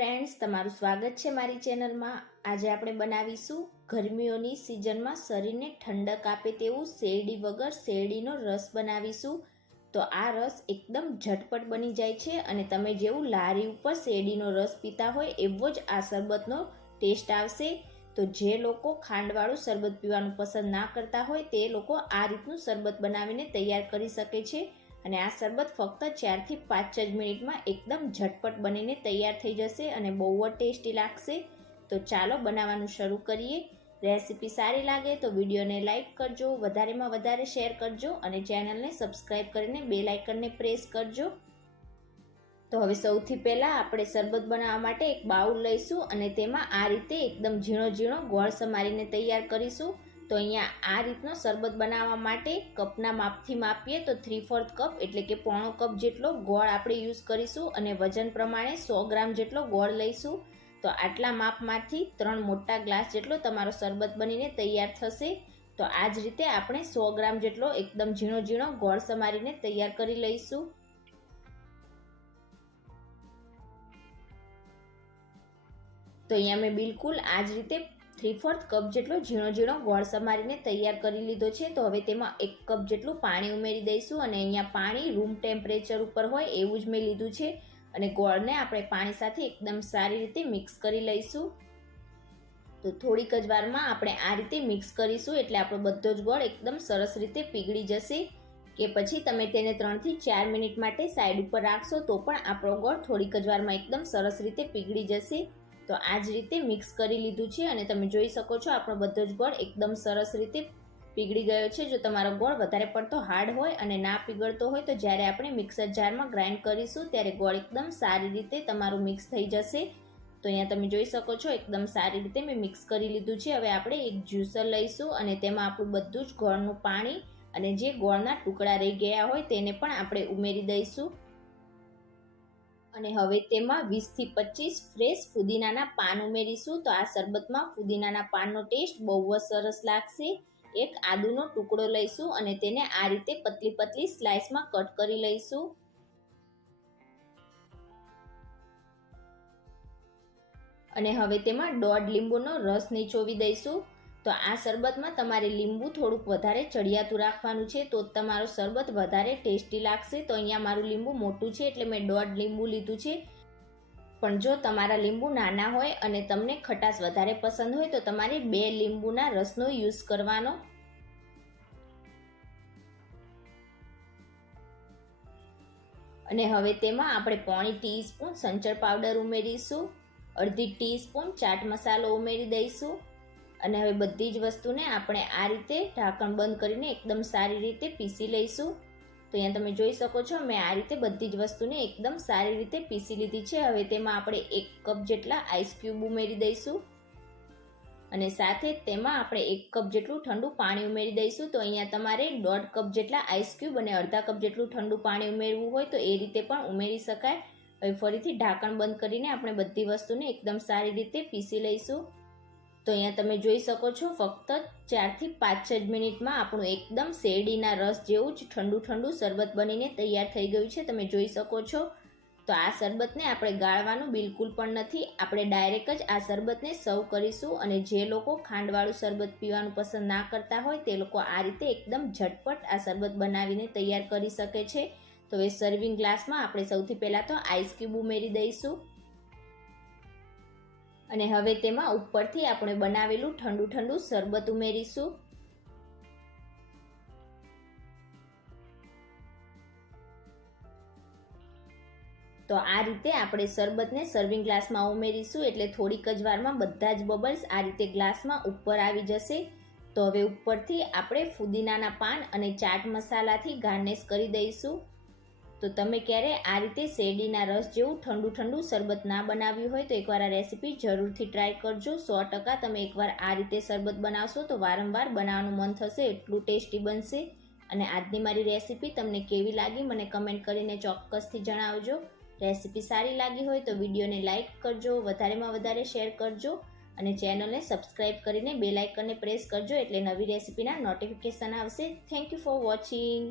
Friends, તમારું સ્વાગત છે મારી ચેનલમાં। આજે આપણે બનાવીશું ગરમીઓની સિઝનમાં શરીરને ઠંડક આપે તેવું શેરડી વગર શેરડીનો રસ બનાવીશું। તો આ રસ એકદમ ઝટપટ બની જાય છે અને તમે જેવું લારી ઉપર શેરડીનો રસ પીતા હોય એવો જ આ શરબતનો ટેસ્ટ આવશે। તો જે લોકો ખાંડવાળું શરબત પીવાનું પસંદ ના કરતા હોય તે લોકો આ રીતનું શરબત બનાવીને તૈયાર કરી શકે છે। અને આ શરબત ફક્ત 4 થી 5 જ મિનિટમાં એકદમ ઝટપટ બનીને તૈયાર થઈ જશે અને બહુ જ ટેસ્ટી લાગશે। તો ચાલો બનાવવાનું શરૂ કરીએ। રેસીપી સારી લાગે તો વિડીયોને લાઇક કરજો, વધારેમાં વધારે શેર કરજો અને ચેનલને સબસ્ક્રાઈબ કરીને બેલ આઇકનને પ્રેસ કરજો। તો હવે સૌથી પહેલાં આપણે શરબત બનાવવા માટે એક બાઉલ લઈશું અને તેમાં આ રીતે એકદમ ઝીણો ઝીણો ગોળ સમારીને તૈયાર કરીશું। તો અહીંયા આ રીતનો શરબત બનાવવા માટે કપના માપથી માપીએ તો 3/4 કપ એટલે કે પોણો કપ જેટલો ગોળ આપણે યુઝ કરીશું અને વજન પ્રમાણે 100 ગ્રામ જેટલો ગોળ લઈશું। તો આટલા માપમાંથી 3 મોટા ગ્લાસ જેટલો તમારો શરબત બનીને તૈયાર થશે। તો આ જ રીતે આપણે 100 ગ્રામ જેટલો એકદમ ઝીણો ઝીણો ગોળ સમારીને તૈયાર કરી લઈશું। તો અહીંયા મેં બિલકુલ આ જ રીતે 3/4 કપ જેટલો ઝીણો ઝીણો ગોળ સમારીને તૈયાર કરી લીધો છે। તો હવે તેમાં 1 કપ જેટલું પાણી ઉમેરી દઈશું અને અહીંયા પાણી રૂમ ટેમ્પરેચર ઉપર હોય એવું જ મેં લીધું છે અને ગોળને આપણે પાણી સાથે એકદમ સારી રીતે મિક્સ કરી લઈશું। તો થોડીક જ વારમાં આપણે આ રીતે મિક્સ કરીશું એટલે આપણો બધો જ ગોળ એકદમ સરસ રીતે પીગળી જશે। કે પછી તમે તેને 3 થી 4 મિનિટ માટે સાઈડ ઉપર રાખશો તો પણ આપણો ગોળ થોડીક જ વારમાં એકદમ સરસ રીતે પીગળી જશે। તો આ જ રીતે મિક્સ કરી લીધું છે અને તમે જોઈ શકો છો આપણો બધો જ ગોળ એકદમ સરસ રીતે પીગળી ગયો છે। જો તમારો ગોળ વધારે પડતો હાર્ડ હોય અને ના પીગળતો હોય તો જ્યારે આપણે મિક્સર જારમાં ગ્રાઇન્ડ કરીશું ત્યારે ગોળ એકદમ સારી રીતે તમારું મિક્સ થઈ જશે। તો અહીંયા તમે જોઈ શકો છો એકદમ સારી રીતે મેં મિક્સ કરી લીધું છે। હવે આપણે એક જ્યુસર લઈશું અને તેમાં આપણું બધું જ ગોળનું પાણી અને જે ગોળના ટુકડા રહી ગયા હોય તેને પણ આપણે ઉમેરી દઈશું અને હવે તેમાં 20 થી 25 ફ્રેશ ફુદીનાના પાન ઉમેરીશું। તો આ શરબતમાં ફુદીનાના પાનનો ટેસ્ટ બહુ જ સરસ લાગશે। એક આદુનો ટુકડો લઈશું અને તેને આ રીતે પતલી પતલી સ્લાઇસમાં કટ કરી લઈશું અને હવે તેમાં 1.5 લીંબુનો રસ નીચોવી દઈશું। તો આ શરબતમાં તમારે લીંબુ થોડુંક વધારે ચડિયાતું રાખવાનું છે તો તમારો શરબત વધારે ટેસ્ટી લાગશે। તો અહીંયા મારું લીંબુ મોટું છે એટલે મેં 1.5 લીંબુ લીધું છે, પણ જો તમારા લીંબુ નાના હોય અને તમને ખટાશ વધારે પસંદ હોય તો તમારે 2 લીંબુના રસનો યુઝ કરવાનો। અને હવે તેમાં આપણે 1/4 ટીસ્પૂન સંચળ પાવડર ઉમેરીશું, 1/2 ટીસ્પૂન ચાટ મસાલો ઉમેરી દઈશું અને હવે બધી જ વસ્તુને આપણે આ રીતે ઢાંકણ બંધ કરીને એકદમ સારી રીતે પીસી લઈશું। તો અહીંયા તમે જોઈ શકો છો મેં આ રીતે બધી જ વસ્તુને એકદમ સારી રીતે પીસી લીધી છે। હવે તેમાં આપણે 1 કપ જેટલા આઈસ ક્યુબ ઉમેરી દઈશું અને સાથે તેમાં આપણે 1 કપ જેટલું ઠંડુ પાણી ઉમેરી દઈશું। તો અહીંયા તમારે 1.5 કપ જેટલા આઈસ ક્યુબ અને અડધા કપ જેટલું ઠંડુ પાણી ઉમેરવું હોય તો એ રીતે પણ ઉમેરી શકાય। હવે ફરીથી ઢાંકણ બંધ કરીને આપણે બધી વસ્તુને એકદમ સારી રીતે પીસી લઈશું। તો અહીંયા તમે જોઈ શકો છો ફક્ત 4 થી 5 જ મિનિટમાં આપણું એકદમ શેરડીના રસ જેવું જ ઠંડુ ઠંડુ શરબત બનીને તૈયાર થઈ ગયું છે, તમે જોઈ શકો છો। તો આ શરબતને આપણે ગાળવાનું બિલકુલ પણ નથી, આપણે ડાયરેક્ટ જ આ શરબતને સર્વ કરીશું અને જે લોકો ખાંડવાળું શરબત પીવાનું પસંદ ના કરતા હોય તે લોકો આ રીતે એકદમ ઝટપટ આ શરબત બનાવીને તૈયાર કરી શકે છે। તો એ સર્વિંગ ગ્લાસમાં આપણે સૌથી પહેલાં તો આઈસ ક્યુબ ઉમેરી દઈશું અને હવે તેમાં ઉપરથી આપણે બનાવેલું ઠંડુ ઠંડુ શરબત ઉમેરીશું। તો આ રીતે આપણે શરબતને સર્વિંગ ગ્લાસમાં ઉમેરીશું એટલે થોડીક જ વારમાં બધા જ બબલ્સ આ રીતે ગ્લાસમાં ઉપર આવી જશે। તો હવે ઉપરથી આપણે ફુદીનાના પાન અને ચાટ મસાલાથી ગાર્નિશ કરી દઈશું। તો તમે ક્યારે આ રીતે શેરડીના રસ જેવું ઠંડુ ઠંડુ શરબત ના બનાવ્યું હોય તો એકવાર આ રેસીપી જરૂરથી ટ્રાય કરજો। 100% તમે એકવાર આ રીતે શરબત બનાવશો તો વારંવાર બનાવવાનું મન થશે, એટલું ટેસ્ટી બનશે। અને આજની મારી રેસીપી તમને કેવી લાગી મને કમેન્ટ કરીને ચોક્કસથી જણાવજો। રેસીપી સારી લાગી હોય તો વિડીયોને લાઇક કરજો, વધારેમાં વધારે શેર કરજો અને ચેનલને સબસ્ક્રાઈબ કરીને બેલ આઇકનને પ્રેસ કરજો એટલે નવી રેસીપીના નોટિફિકેશન આવશે। Thank you for watching.